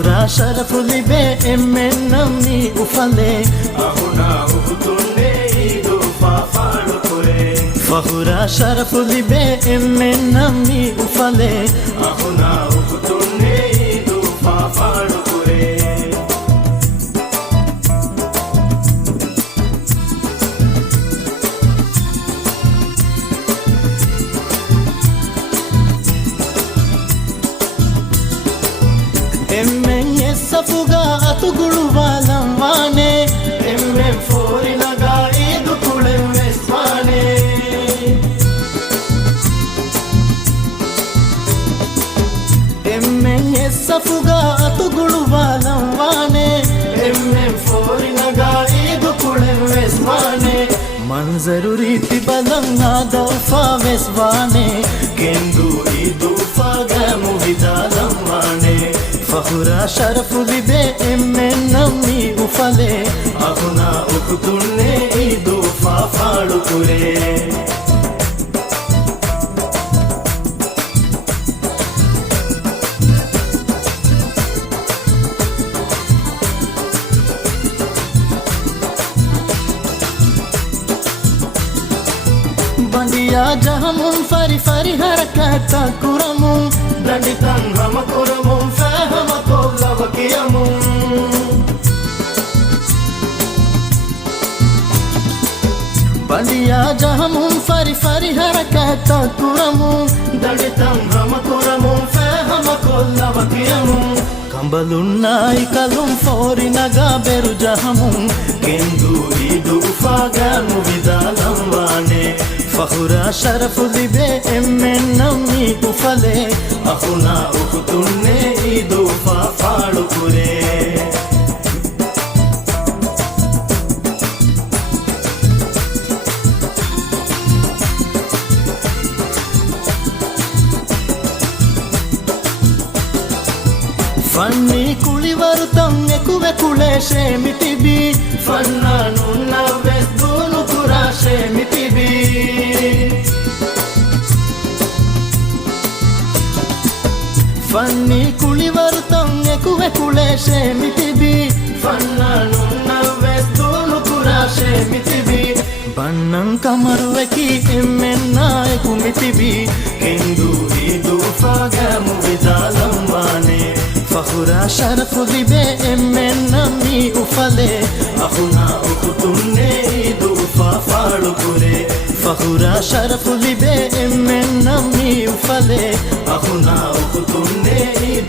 فخورا شرف لبي من نمي وفلي أهنا أهتني دوفا فالكوري فخورا شرف لبي من نمي وفلي أهنا أهتني دوفا فالكوري emmen yessafuga atuguluvalam wane emmen forinaga idu kulem vesmane emmen yessafuga atuguluvalam wane emmen forinaga idu kulem vesmane manzaru riti balam adawfa veswane kendu idu fagamu vidalam wane فخورا شرف لبي من نمي وفلي أهنا أهتني دوفا فالكوري بنديا جهمم فري فري حركتا كرمم دندتن هم كرمم فهم كل وكيمم بنديا جهمم فري فري حركتا كرمم دندتن هم كرمم فهم كل وكيمم కంబలున్నాయి కలం ఫోరినగా బెరు జహము కెందు ఇదు ఫాగము విదాలం వానే ఫహురా షరఫు లిబే MN నమ్మి ఉఫలే అహునా ఉకుతున్నే ఇదు ఫాడుకురే funny ಕುಳಿವರುತಂ ಎಕುವೆ ಕುಳೇಶೆ ಮಿತಿಬಿ ಫನ್ನಾನು ನವ್ವೆದ್ದೂನು ಕುರಾಶೆ ಮಿತಿಬಿ funny ಕುಳಿವರುತಂ ಎಕುವೆ ಕುಳೇಶೆ ಮಿತಿಬಿ ಫನ್ನಾನು ನವ್ವೆದ್ದೂನು ಕುರಾಶೆ ಮಿತಿಬಿ ಬಣ್ಣಂ ಕಮರುವೆಕಿ ಎಮ್ಮೆನ್ನಾಯಕು ಮಿತಿಬಿ ಕೆಂದು ಇದು ಫಾಗಮು ವಿದಾಲಂ ವಾನೆ فخورا شرف لبي من نمي وفلي أخونا أختني دوفا فالكوري فخورا شرف لبي من نمي وفلي أخونا أختني